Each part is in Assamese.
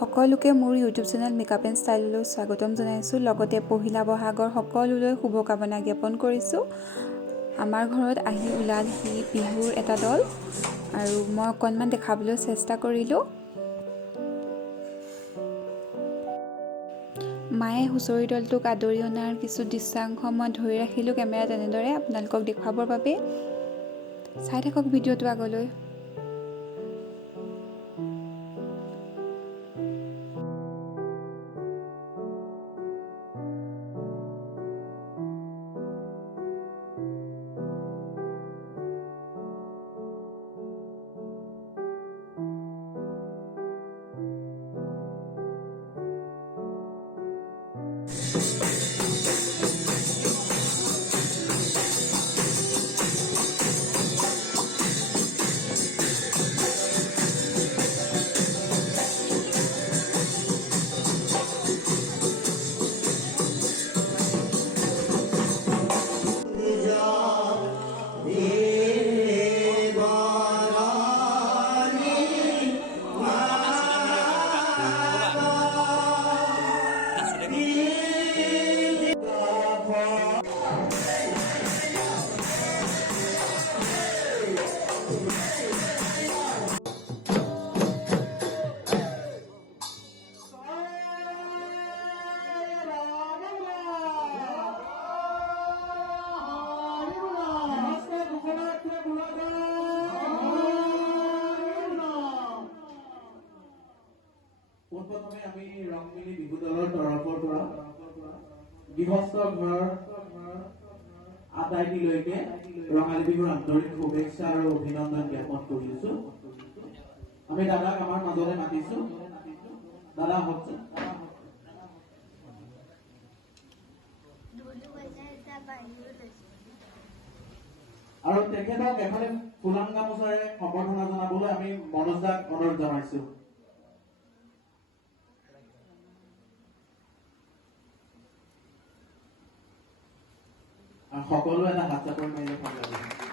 সকলোকে মোৰ ইউটিউব চেনেল মেকআপ এণ্ড ষ্টাইললৈ স্বাগতম জনাইছোঁ। লগতে পহিলা বহাগৰ সকলোলৈ শুভকামনা জ্ঞাপন কৰিছোঁ। আমাৰ ঘৰত আহি ওলালহি বিহুৰ এটা দল আৰু মই অকণমান দেখাবলৈ চেষ্টা কৰিলোঁ। মায়ে হুঁচৰি দলটোক আদৰি অনাৰ কিছু দৃশ্যাংশ মই ধৰি ৰাখিলোঁ কেমেৰাত এনেদৰে আপোনালোকক দেখুৱাবৰ বাবে। চাই থাকক ভিডিঅ'টো আগলৈ। পোনপ্ৰথমে আমি ৰংমিলি বিহু দলৰ তৰফৰ পৰা গৃহস্থ ঘৰ আটাইটিলৈকে ৰঙালী বিহুৰ আন্তৰিক শুভেচ্ছা আৰু অভিনন্দন জ্ঞাপন কৰিছো। আমি দাদাক আমাৰ মাজলৈ মাতিছো। দাদা হওকচোন। আৰু তেখেতক এখনে ফুলাম গামোচাৰে সম্বৰ্ধনা জনাবলৈ আমি মনোজ দাক অনুৰোধ জনাইছো। সকলো এটা হাত চাপৰি মাৰিলে ভাল লাগিব।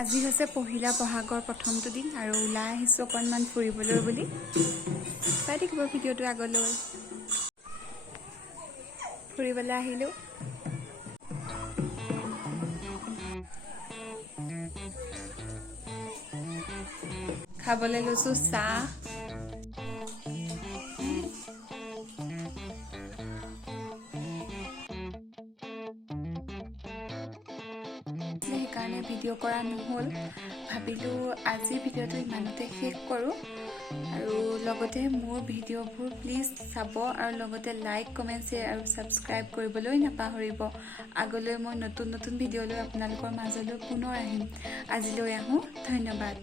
আজি হৈছে পহিলা বহাগৰ প্ৰথমটো দিন আৰু ওলাই আহিছোঁ অকণমান ফুৰিবলৈ বুলি। চাই থাকিব ভিডিঅ'টো আগলৈ। ফুৰিবলৈ আহিলোঁ। খাবলৈ লৈছোঁ চাহ। সেইকাৰণে ভিডিঅ' কৰা নহ'ল। ভাবিলোঁ আজিৰ ভিডিঅ'টো ইমানতে শেষ কৰোঁ আৰু লগতে মোৰ ভিডিঅ'বোৰ প্লিজ চাব আৰু লগতে লাইক, কমেণ্ট, শ্বেয়াৰ আৰু ছাবস্ক্ৰাইব কৰিবলৈ নাপাহৰিব। আগলৈ মই নতুন ভিডিঅ' লৈ আপোনালোকৰ মাজলৈ পুনৰ আহিম। আজিলৈ আহোঁ। ধন্যবাদ।